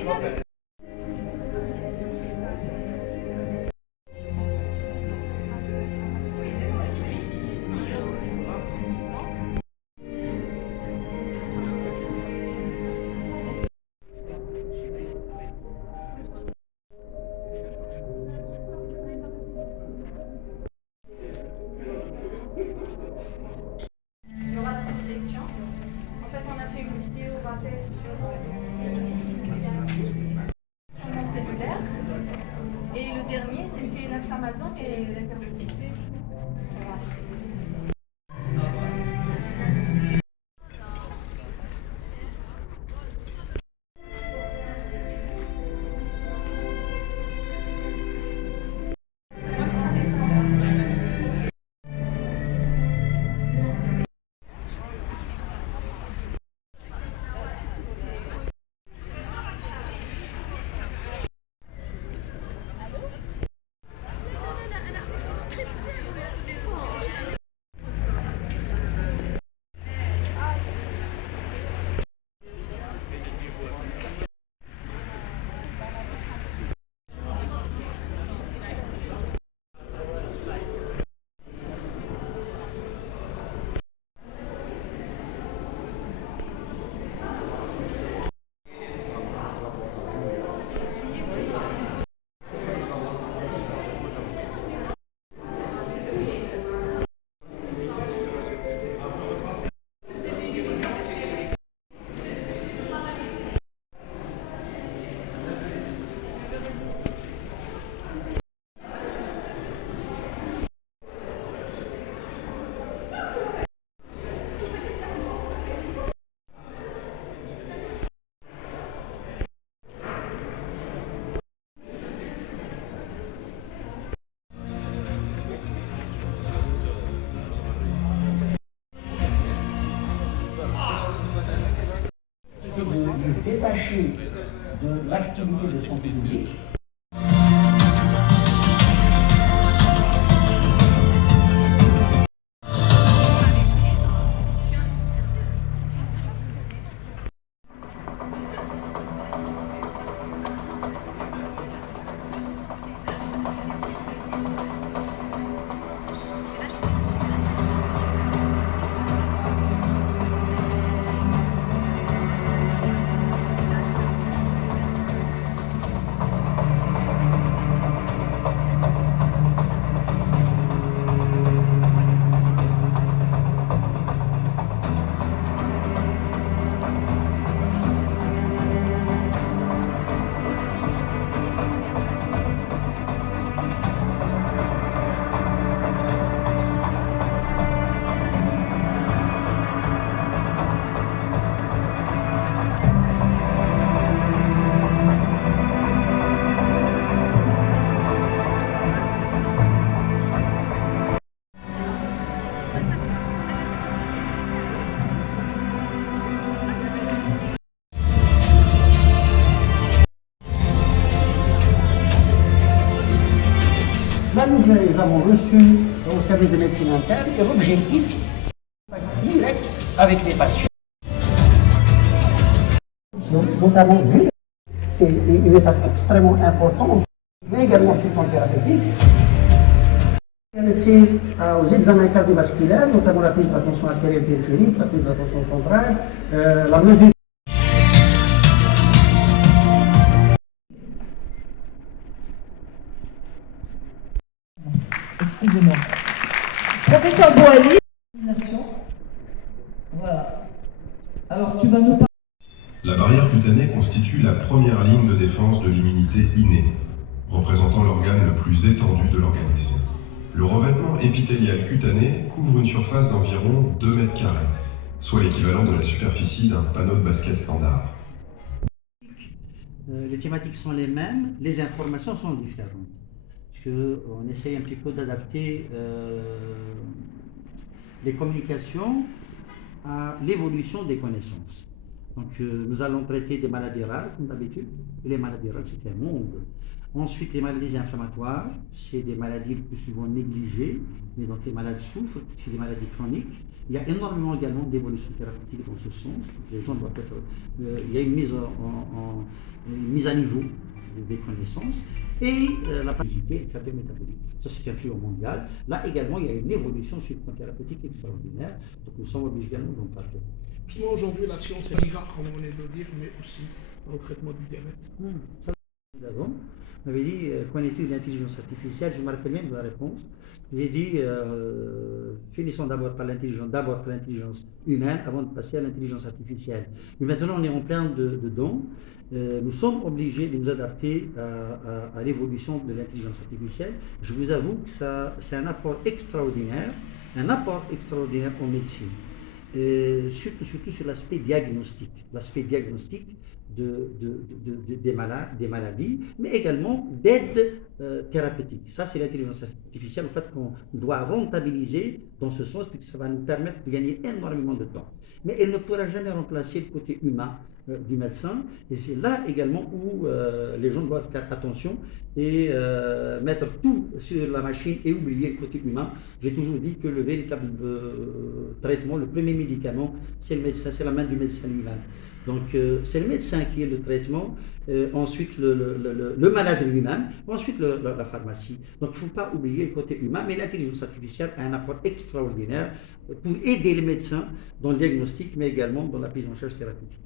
Il y aura la réflexion. En fait, on a fait une vidéo rappel sur le cellulaire. Et le dernier, c'était l'inflammation et l'interleucine. Voilà. C'est de le détacher de l'activité de son public. Là, nous les avons reçus au service de médecine interne et l'objectif direct avec les patients. Notamment, c'est une étape extrêmement importante, mais également sur le plan thérapeutique. C'est aux examens cardiovasculaires, notamment la prise de la tension artérielle périphérique, la prise de la tension centrale, la mesure. Excusez-moi. Professeur Boali. Voilà. Alors tu vas nous parler. La barrière cutanée constitue la première ligne de défense de l'immunité innée, représentant l'organe le plus étendu de l'organisme. Le revêtement épithélial cutané couvre une surface d'environ 2 mètres carrés, soit l'équivalent de la superficie d'un panneau de basket standard. Les thématiques sont les mêmes, les informations sont différentes. Parce qu'on essaye un petit peu d'adapter les communications à l'évolution des connaissances. Donc nous allons traiter des maladies rares, comme d'habitude. Et les maladies rares, c'est un monde. Ensuite, les maladies inflammatoires, c'est des maladies le plus souvent négligées, mais dont les malades souffrent, c'est des maladies chroniques. Il y a énormément également d'évolution thérapeutique dans ce sens. Les gens doivent être, il y a une mise une mise à niveau des connaissances et la participation et le cardiométabolique. Ça, c'est un fléau mondial. Là également, il y a une évolution sur le plan thérapeutique extraordinaire, donc nous sommes obligés également d'en parler. Justement, aujourd'hui, la science est leader, comme on venait de le dire, mais aussi dans le traitement du diabète. Ça, nous avons. On avait dit, qu'en est-il de l'intelligence artificielle? Je me rappelle même de la réponse. J'ai dit, finissons d'abord par l'intelligence humaine avant de passer à l'intelligence artificielle. Mais maintenant, on est en plein dedans. Nous sommes obligés de nous adapter à l'évolution de l'intelligence artificielle. Je vous avoue que c'est un apport extraordinaire en médecine. Surtout sur l'aspect diagnostique des maladies, mais également d'aide thérapeutique. Ça, c'est l'intelligence artificielle, en fait, qu'on doit rentabiliser dans ce sens, puisque ça va nous permettre de gagner énormément de temps. Mais elle ne pourra jamais remplacer le côté humain du médecin, et c'est là également où les gens doivent faire attention et mettre tout sur la machine et oublier le côté humain. J'ai toujours dit que le véritable traitement, le premier médicament, c'est le médecin, c'est la main du médecin lui-même. Donc c'est le médecin qui est le traitement, ensuite le malade lui-même, ensuite la pharmacie. Donc il ne faut pas oublier le côté humain, mais l'intelligence artificielle a un apport extraordinaire pour aider les médecins dans le diagnostic, mais également dans la prise en charge thérapeutique.